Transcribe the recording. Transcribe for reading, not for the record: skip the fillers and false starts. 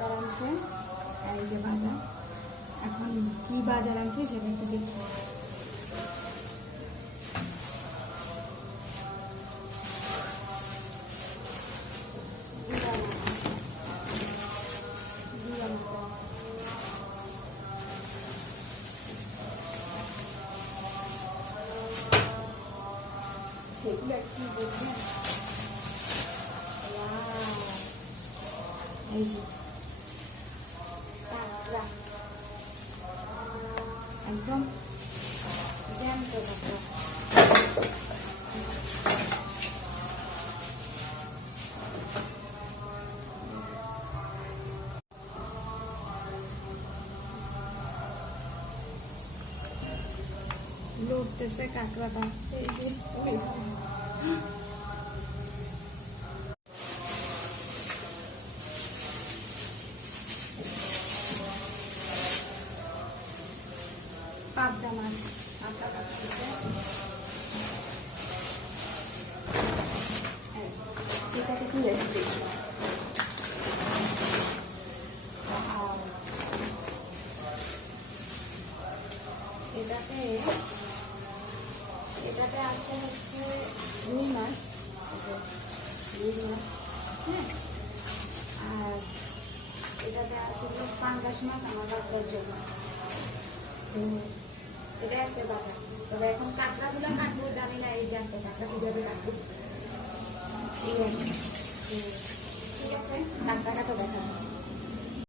বাজার আনছে, এই যে বাজার। এখন কি বাজার আনছে সেটা একটু দেখি। এগুলো কি দেখবেন? এই যে কাঁকড়া, একদম জ্যান্ত কাঁকড়া। লড়তেছে কাঁকড়াটা, এই যে পাবদা মাছ আটা কাটতেছে। এটাতে কি রেসিপি? এটাতে আছে হচ্ছে রুই মাছ, হ্যাঁ। আর এটাতে আছে পাঙ্গাস মাছ আমার বাচ্চার জন্য। এটা আজকে বাজার। তবে এখন কাঁকড়াগুলো কাটবো, জানি না এই জ্যান্ত কাঁকড়া কিভাবে কাটবো। ঠিক আছে, কাঁকড়া কাটা দেখাবো।